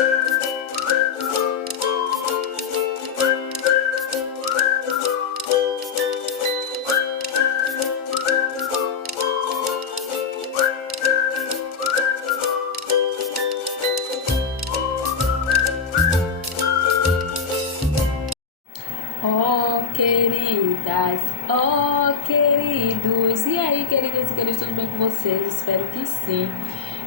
Oh, queridas, oh, queridos. E aí, queridas e queridos, tudo bem com vocês? Espero que sim.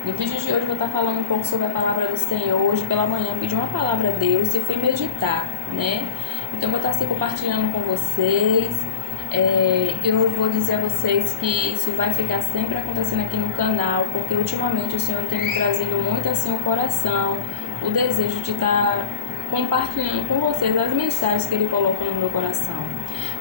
No vídeo de hoje eu vou estar falando um pouco sobre a palavra do Senhor. Hoje pela manhã eu pedi uma palavra a Deus e fui meditar, né? Então eu vou estar assim compartilhando com vocês. Eu vou dizer a vocês que isso vai ficar sempre acontecendo aqui no canal, porque ultimamente o Senhor tem me trazido muito assim o coração, o desejo de estar compartilhando com vocês as mensagens que Ele colocou no meu coração,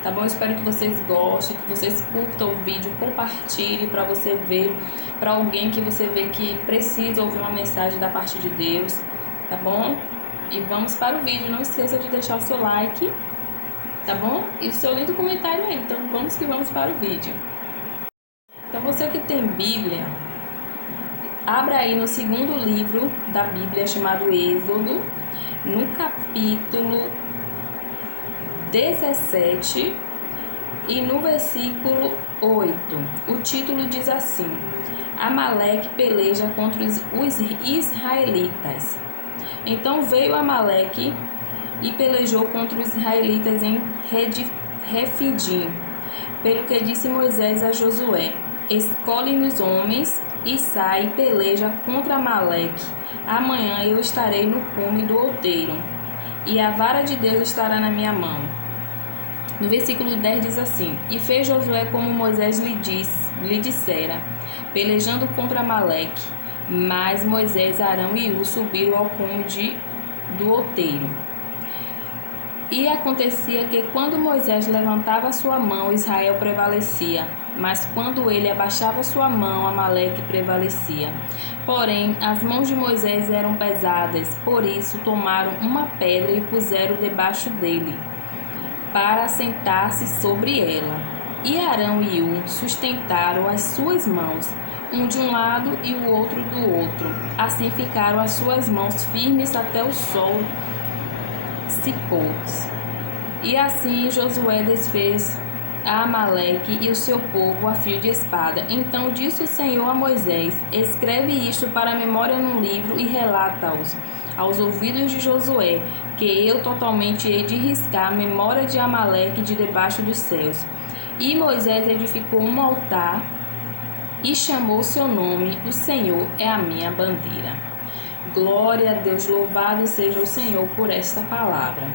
tá bom? Eu espero que vocês gostem, que vocês curtam o vídeo, compartilhem para você ver, para alguém que você vê que precisa ouvir uma mensagem da parte de Deus, tá bom? E vamos para o vídeo, não esqueça de deixar o seu like, tá bom? E o seu lindo comentário aí, então vamos que vamos para o vídeo. Então você que tem Bíblia, abra aí no segundo livro da Bíblia, chamado Êxodo, no capítulo 17 e no versículo 8. O título diz assim: Amaleque peleja contra os israelitas. Então veio Amaleque e pelejou contra os israelitas em Refidim. Pelo que disse Moisés a Josué: Escolhe-nos homens e sai e peleja contra Amaleque. Amanhã eu estarei no cume do outeiro, e a vara de Deus estará na minha mão. No versículo 10 diz assim: E fez Josué como Moisés lhe dissera, pelejando contra Amaleque. Mas Moisés, Arão e Hur subiram ao cume do outeiro. E acontecia que quando Moisés levantava sua mão, Israel prevalecia, mas quando ele abaixava sua mão, Amaleque prevalecia. Porém, as mãos de Moisés eram pesadas, por isso tomaram uma pedra e puseram debaixo dele, para assentar-se sobre ela. E Arão e Hur sustentaram as suas mãos, um de um lado e o outro do outro. Assim ficaram as suas mãos firmes até o sol se pôs. E assim Josué desfez a Amaleque e o seu povo a fio de espada. Então disse o Senhor a Moisés: Escreve isto para a memória num livro e relata-os aos ouvidos de Josué, que eu totalmente hei de riscar a memória de Amaleque de debaixo dos céus. E Moisés edificou um altar e chamou seu nome: O Senhor é a minha bandeira. Glória a Deus, louvado seja o Senhor por esta palavra.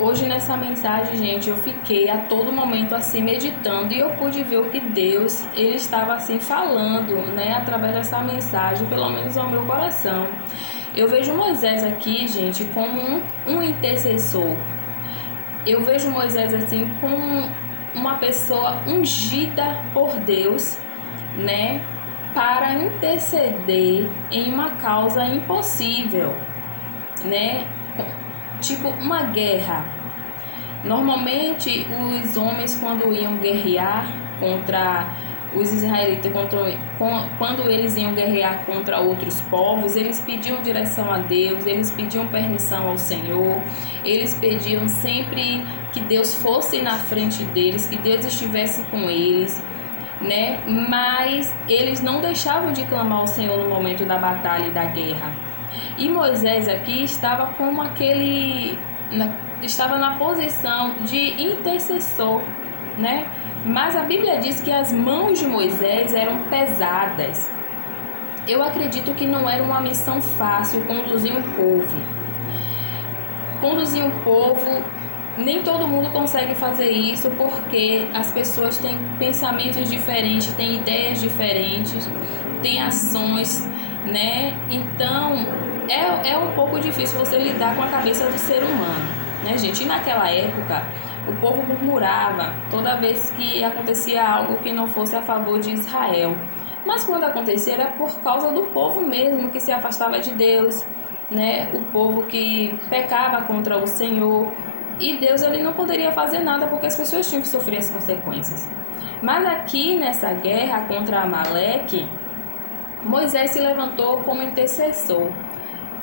Hoje nessa mensagem, gente, eu fiquei a todo momento assim meditando e eu pude ver o que Deus, Ele estava assim falando, né, através dessa mensagem, pelo menos ao meu coração. Eu vejo Moisés aqui, gente, como um intercessor. Eu vejo Moisés assim como uma pessoa ungida por Deus, né, para interceder em uma causa impossível, né? Tipo uma guerra. Normalmente os homens, quando iam guerrear contra os israelitas, quando eles iam guerrear contra outros povos, eles pediam direção a Deus, eles pediam permissão ao Senhor, eles pediam sempre que Deus fosse na frente deles, que Deus estivesse com eles, né? Mas eles não deixavam de clamar ao Senhor no momento da batalha e da guerra. E Moisés aqui estava como estava na posição de intercessor, né? Mas a Bíblia diz que as mãos de Moisés eram pesadas. Eu acredito que não era uma missão fácil conduzir um povo. Conduzir um povo, nem todo mundo consegue fazer isso, porque as pessoas têm pensamentos diferentes, têm ideias diferentes, têm ações, né? Então, é um pouco difícil você lidar com a cabeça do ser humano, né, gente? E naquela época, o povo murmurava toda vez que acontecia algo que não fosse a favor de Israel. Mas quando acontecia, era por causa do povo mesmo que se afastava de Deus, né? O povo que pecava contra o Senhor. E Deus, ele não poderia fazer nada porque as pessoas tinham que sofrer as consequências. Mas aqui nessa guerra contra Amaleque, Moisés se levantou como intercessor.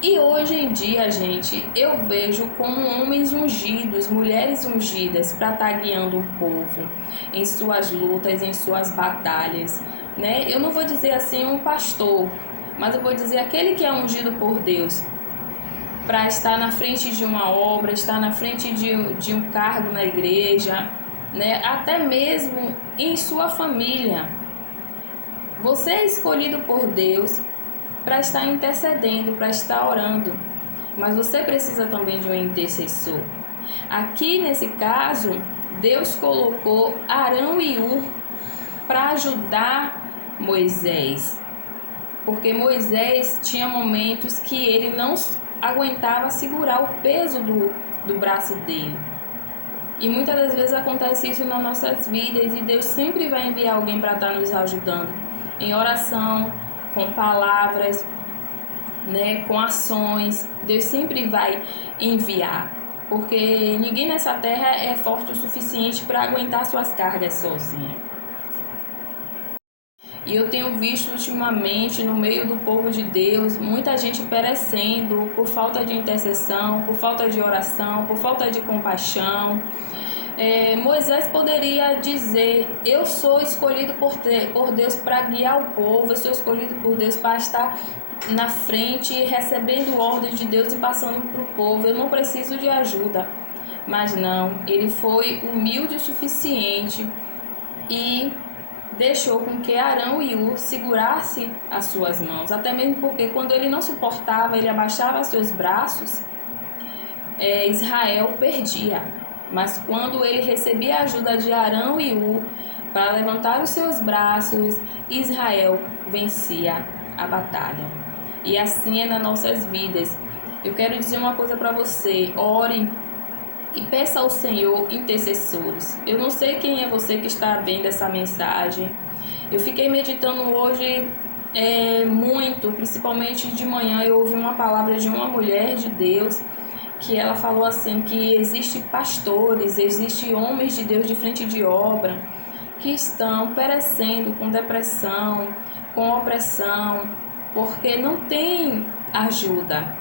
E hoje em dia, gente, eu vejo como homens ungidos, mulheres ungidas para estar guiando o povo em suas lutas, em suas batalhas, né? Eu não vou dizer assim um pastor, mas eu vou dizer aquele que é ungido por Deus para estar na frente de uma obra, estar na frente de um cargo na igreja, né? Até mesmo em sua família. Você é escolhido por Deus para estar intercedendo, para estar orando, mas você precisa também de um intercessor. Aqui nesse caso, Deus colocou Arão e Hur para ajudar Moisés, porque Moisés tinha momentos que ele não aguentava segurar o peso do braço dele. E muitas das vezes acontece isso nas nossas vidas, e Deus sempre vai enviar alguém para estar nos ajudando em oração, com palavras, né, com ações. Deus sempre vai enviar, porque ninguém nessa terra é forte o suficiente para aguentar suas cargas sozinho. E eu tenho visto ultimamente no meio do povo de Deus muita gente perecendo por falta de intercessão, por falta de oração, por falta de compaixão. Moisés poderia dizer: eu sou escolhido por Deus para guiar o povo, eu sou escolhido por Deus para estar na frente, recebendo ordens de Deus e passando para o povo, eu não preciso de ajuda. Mas não, ele foi humilde o suficiente e deixou com que Arão e Hur segurasse as suas mãos, até mesmo porque quando ele não suportava, ele abaixava seus braços, Israel perdia. Mas quando ele recebia a ajuda de Arão e Hur para levantar os seus braços, Israel vencia a batalha. E assim é nas nossas vidas. Eu quero dizer uma coisa para você: ore e peça ao Senhor intercessores. Eu não sei quem é você que está vendo essa mensagem. Eu fiquei meditando hoje muito, principalmente de manhã, eu ouvi uma palavra de uma mulher de Deus, que ela falou assim, que existe pastores, existe homens de Deus de frente de obra, que estão perecendo com depressão, com opressão, porque não tem ajuda,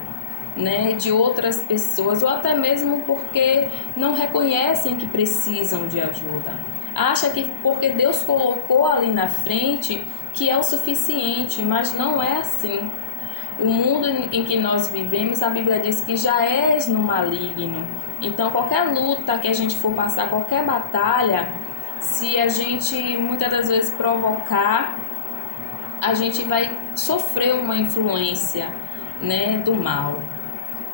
né, de outras pessoas, ou até mesmo porque não reconhecem que precisam de ajuda. Acha que porque Deus colocou ali na frente que é o suficiente, mas não é assim. O mundo em que nós vivemos, a Bíblia diz que já és no maligno. Então qualquer luta que a gente for passar, qualquer batalha, se a gente muitas das vezes provocar, a gente vai sofrer uma influência, né, do mal.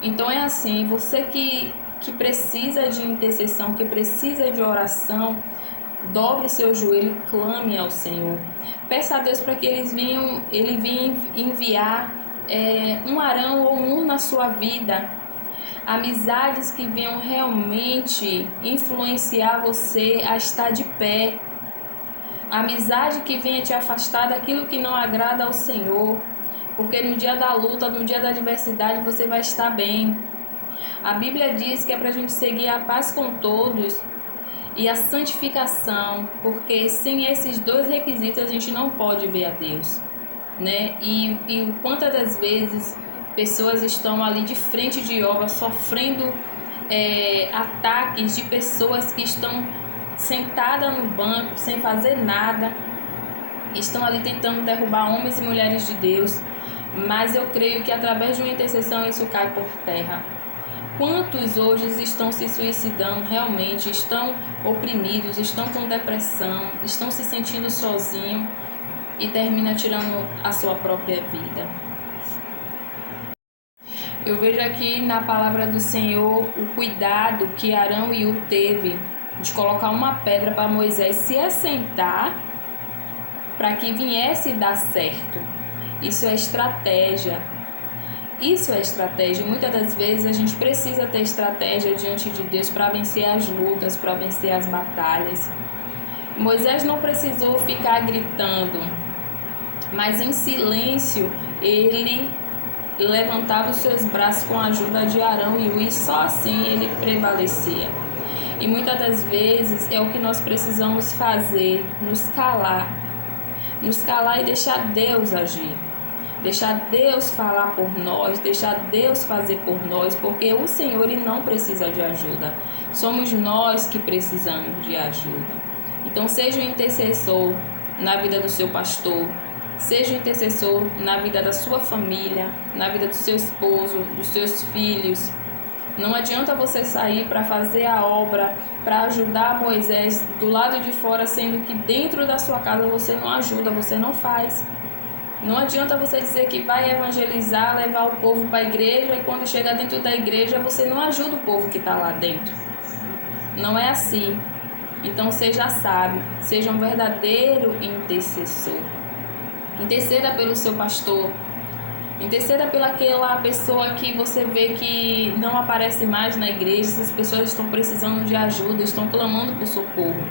Então é assim, você que precisa de intercessão, que precisa de oração, dobre seu joelho e clame ao Senhor. Peça a Deus para que ele venha enviar um Arão ou um na sua vida, amizades que venham realmente influenciar você a estar de pé, amizade que venha te afastar daquilo que não agrada ao Senhor, porque no dia da luta, no dia da adversidade, você vai estar bem. A Bíblia diz que é para a gente seguir a paz com todos e a santificação, porque sem esses dois requisitos a gente não pode ver a Deus, né? E quantas das vezes pessoas estão ali de frente de obra sofrendo ataques de pessoas que estão sentadas no banco sem fazer nada, estão ali tentando derrubar homens e mulheres de Deus, mas eu creio que através de uma intercessão isso cai por terra. Quantos hoje estão se suicidando realmente, estão oprimidos, estão com depressão, estão se sentindo sozinhos e terminam tirando a sua própria vida. Eu vejo aqui na palavra do Senhor o cuidado que Arão e Hur teve de colocar uma pedra para Moisés se assentar para que viesse dar certo. Isso é estratégia. Isso é estratégia. Muitas das vezes a gente precisa ter estratégia diante de Deus para vencer as lutas, para vencer as batalhas. Moisés não precisou ficar gritando, mas em silêncio ele levantava os seus braços com a ajuda de Arão e Hur, e só assim ele prevalecia. E muitas das vezes é o que nós precisamos fazer, nos calar e deixar Deus agir. deixar Deus falar por nós, deixar Deus fazer por nós, porque o Senhor ele não precisa de ajuda, somos nós que precisamos de ajuda. Então seja um intercessor na vida do seu pastor, seja um intercessor na vida da sua família, na vida do seu esposo, dos seus filhos. Não adianta você sair para fazer a obra, para ajudar Moisés do lado de fora, sendo que dentro da sua casa você não ajuda, você não faz. Não adianta você dizer que vai evangelizar, levar o povo para a igreja, e quando chega dentro da igreja você não ajuda o povo que está lá dentro. Não é assim. Então seja sábio, seja um verdadeiro intercessor. Interceda pelo seu pastor, interceda pelaquela pessoa que você vê que não aparece mais na igreja. Essas pessoas estão precisando de ajuda, estão clamando por socorro.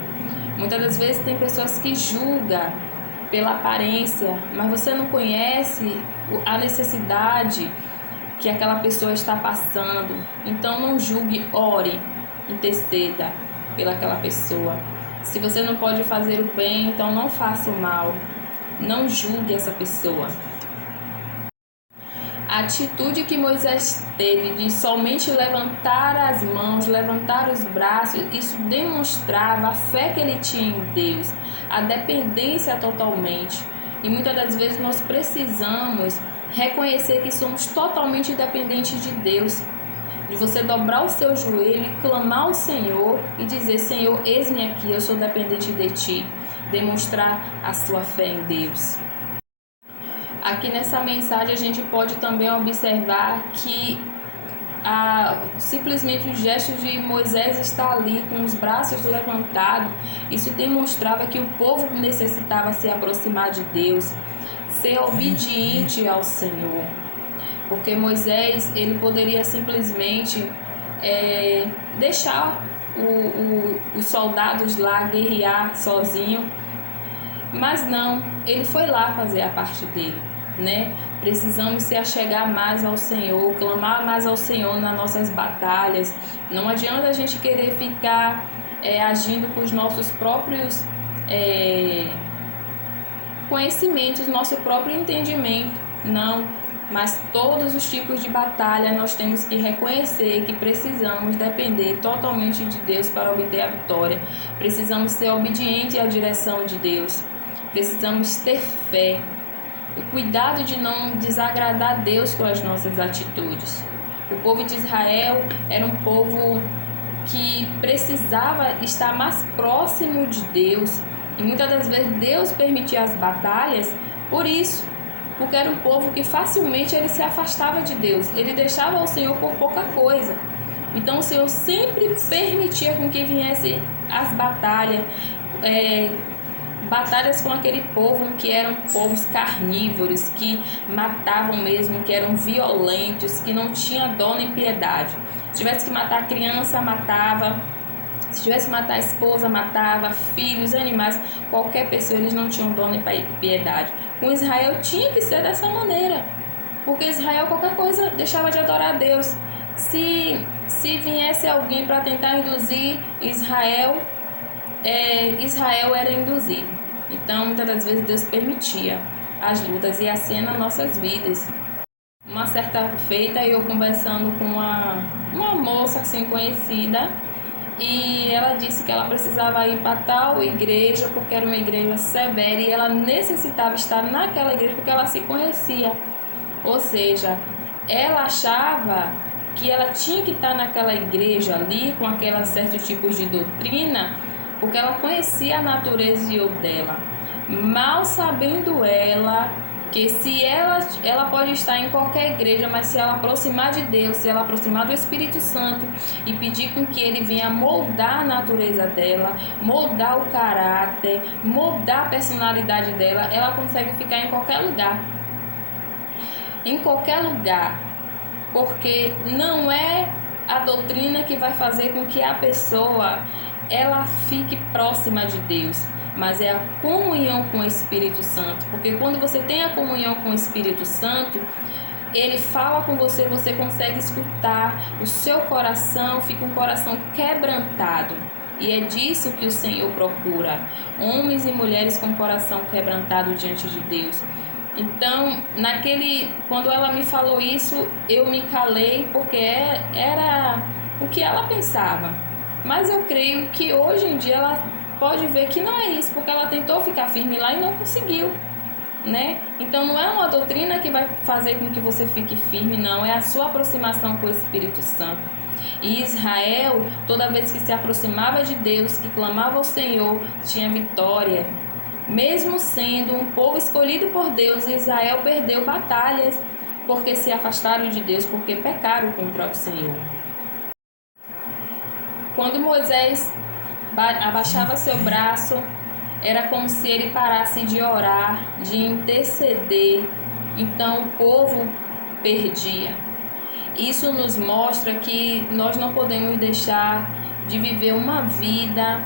Muitas das vezes tem pessoas que julgam pela aparência, mas você não conhece a necessidade que aquela pessoa está passando. Então não julgue, ore, interceda pelaquela pessoa. Se você não pode fazer o bem, então não faça o mal. Não julgue essa pessoa. A atitude que Moisés teve de somente levantar as mãos, levantar os braços, isso demonstrava a fé que ele tinha em Deus, a dependência totalmente. E muitas das vezes nós precisamos reconhecer que somos totalmente dependentes de Deus. De você dobrar o seu joelho e clamar ao Senhor e dizer: Senhor, eis-me aqui, eu sou dependente de Ti. Demonstrar a sua fé em Deus. Aqui nessa mensagem a gente pode também observar que simplesmente o gesto de Moisés estar ali com os braços levantados, isso demonstrava que o povo necessitava se aproximar de Deus, ser obediente ao Senhor. Porque Moisés ele poderia simplesmente deixar os soldados lá guerrear sozinho, mas não, ele foi lá fazer a parte dele, né? Precisamos se achegar mais ao Senhor, clamar mais ao Senhor nas nossas batalhas. Não adianta a gente querer ficar agindo com os nossos próprios conhecimentos, nosso próprio entendimento, não. Mas todos os tipos de batalha nós temos que reconhecer que precisamos depender totalmente de Deus para obter a vitória. Precisamos ser obedientes à direção de Deus. Precisamos ter fé. O cuidado de não desagradar a Deus com as nossas atitudes. O povo de Israel era um povo que precisava estar mais próximo de Deus. E muitas das vezes Deus permitia as batalhas por isso. Porque era um povo que facilmente ele se afastava de Deus, ele deixava o Senhor por pouca coisa. Então o Senhor sempre permitia com que viessem as batalhas, batalhas com aquele povo que eram povos carnívoros, que matavam mesmo, que eram violentos, que não tinha dó nem piedade. Se tivesse que matar a criança, matava. Se tivesse que matar a esposa, matava, filhos, animais, qualquer pessoa, eles não tinham dó nem piedade. Com Israel tinha que ser dessa maneira, porque Israel qualquer coisa deixava de adorar a Deus. Se viesse alguém para tentar induzir Israel, Israel era induzido. Então muitas das vezes Deus permitia as lutas, e assim é nas nossas vidas. Uma certa feita eu conversando com uma moça assim conhecida, e ela disse que ela precisava ir para tal igreja porque era uma igreja severa e ela necessitava estar naquela igreja porque ela se conhecia. Ou seja, ela achava que ela tinha que estar naquela igreja ali com aqueles certos tipos de doutrina porque ela conhecia a natureza dela. Mal sabendo ela que se ela pode estar em qualquer igreja, mas se ela aproximar de Deus, se ela aproximar do Espírito Santo e pedir com que ele venha moldar a natureza dela, moldar o caráter, moldar a personalidade dela, ela consegue ficar em qualquer lugar. Em qualquer lugar. Porque não é a doutrina que vai fazer com que a pessoa ela fique próxima de Deus, mas é a comunhão com o Espírito Santo. Porque quando você tem a comunhão com o Espírito Santo, ele fala com você, você consegue escutar, o seu coração fica um coração quebrantado. E é disso que o Senhor procura, homens e mulheres com coração quebrantado diante de Deus. Então, quando ela me falou isso, eu me calei porque era o que ela pensava. Mas eu creio que hoje em dia ela pode ver que não é isso, porque ela tentou ficar firme lá e não conseguiu, né? Então não é uma doutrina que vai fazer com que você fique firme, não, é a sua aproximação com o Espírito Santo. E Israel, toda vez que se aproximava de Deus, que clamava ao Senhor, tinha vitória. Mesmo sendo um povo escolhido por Deus, Israel perdeu batalhas porque se afastaram de Deus, porque pecaram contra o Senhor. Quando Moisés abaixava seu braço, era como se ele parasse de orar, de interceder, então o povo perdia. Isso nos mostra que nós não podemos deixar de viver uma vida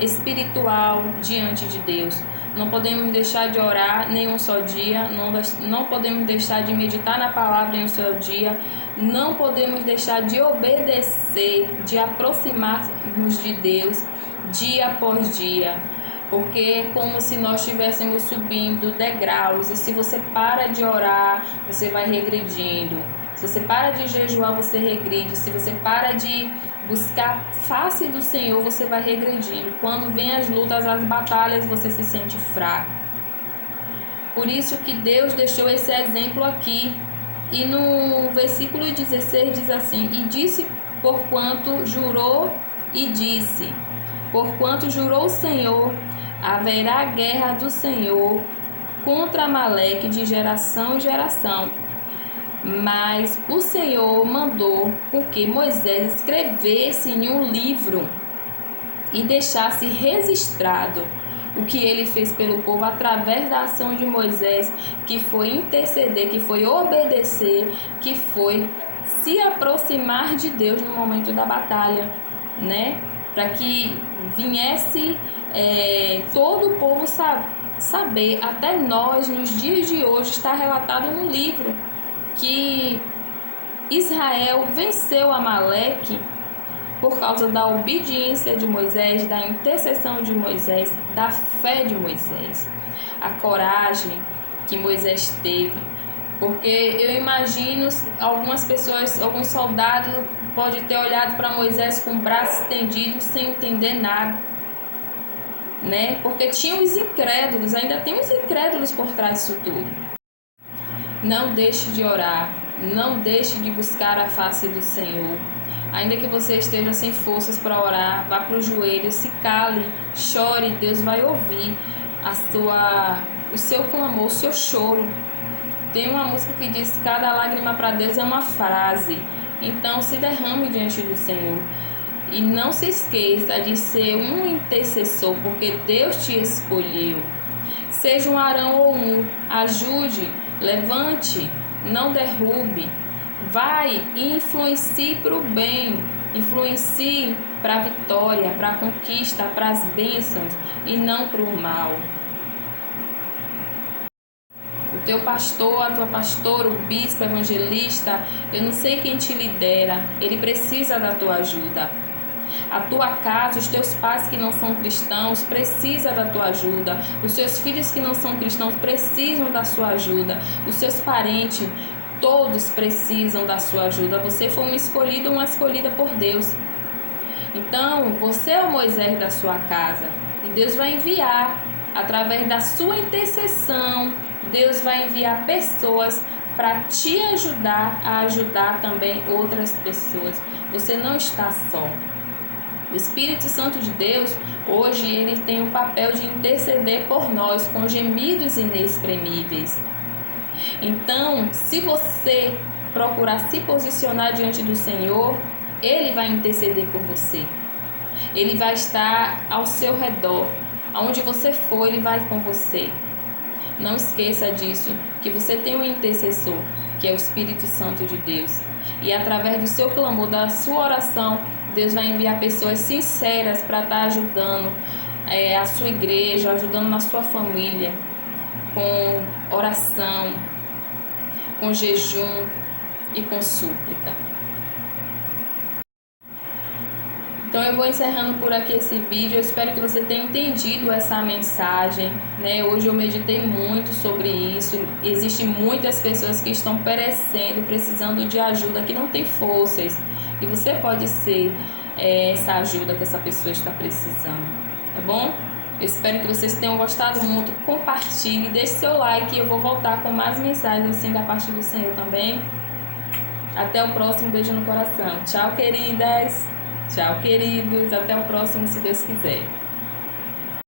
espiritual diante de Deus. Não podemos deixar de orar nem um só dia, não podemos deixar de meditar na palavra em um só dia, não podemos deixar de obedecer, de aproximar-nos de Deus dia após dia, porque é como se nós estivéssemos subindo degraus, e se você para de orar, você vai regredindo. Se você para de jejuar, você regride. Se você para de buscar face do Senhor, você vai regredindo. Quando vem as lutas, as batalhas, você se sente fraco. Por isso que Deus deixou esse exemplo aqui. E no versículo 16 diz assim: e disse porquanto jurou e disse, porquanto jurou o Senhor, haverá guerra do Senhor contra Amaleque de geração em geração. Mas o Senhor mandou com que Moisés escrevesse em um livro e deixasse registrado o que ele fez pelo povo através da ação de Moisés, que foi interceder, que foi obedecer, que foi se aproximar de Deus no momento da batalha, né? Para que viesse todo o povo saber, até nós, nos dias de hoje, está relatado no livro, que Israel venceu Amaleque por causa da obediência de Moisés, da intercessão de Moisés, da fé de Moisés, a coragem que Moisés teve. Porque eu imagino algumas pessoas, alguns soldados podem ter olhado para Moisés com o braço estendido sem entender nada, né? Porque tinha os incrédulos, ainda tem os incrédulos por trás disso tudo. Não deixe de orar, não deixe de buscar a face do Senhor. Ainda que você esteja sem forças para orar, vá para o joelho, se cale, chore, Deus vai ouvir o seu clamor, o seu choro. Tem uma música que diz: cada lágrima para Deus é uma frase. Então se derrame diante do Senhor. E não se esqueça de ser um intercessor, porque Deus te escolheu. Seja um Arão ou ajude, levante, não derrube. Vai e influencie para o bem, influencie para a vitória, para a conquista, para as bênçãos e não para o mal. O teu pastor, a tua pastora, o bispo, evangelista, eu não sei quem te lidera, ele precisa da tua ajuda. A tua casa, os teus pais que não são cristãos precisam da tua ajuda. Os seus filhos que não são cristãos precisam da sua ajuda. Os seus parentes, todos precisam da sua ajuda. Você foi um escolhido, uma escolhida por Deus. Então, você é o Moisés da sua casa. E Deus vai enviar, através da sua intercessão, Deus vai enviar pessoas para te ajudar a ajudar também outras pessoas. Você não está só. O Espírito Santo de Deus, hoje, ele tem o papel de interceder por nós com gemidos inexprimíveis. Então, se você procurar se posicionar diante do Senhor, ele vai interceder por você. Ele vai estar ao seu redor. Aonde você for, ele vai com você. Não esqueça disso, que você tem um intercessor, que é o Espírito Santo de Deus. E através do seu clamor, da sua oração, Deus vai enviar pessoas sinceras para estar ajudando a sua igreja, ajudando na sua família, com oração, com jejum e com súplica. Então eu vou encerrando por aqui esse vídeo. Eu espero que você tenha entendido essa mensagem, né? Hoje eu meditei muito sobre isso. Existem muitas pessoas que estão perecendo, precisando de ajuda, que não tem forças. E você pode ser essa ajuda que essa pessoa está precisando, tá bom? Eu espero que vocês tenham gostado muito. Compartilhe, deixe seu like e eu vou voltar com mais mensagens assim da parte do Senhor também. Até o próximo, beijo no coração. Tchau, queridas. Tchau, queridos. Até o próximo, se Deus quiser.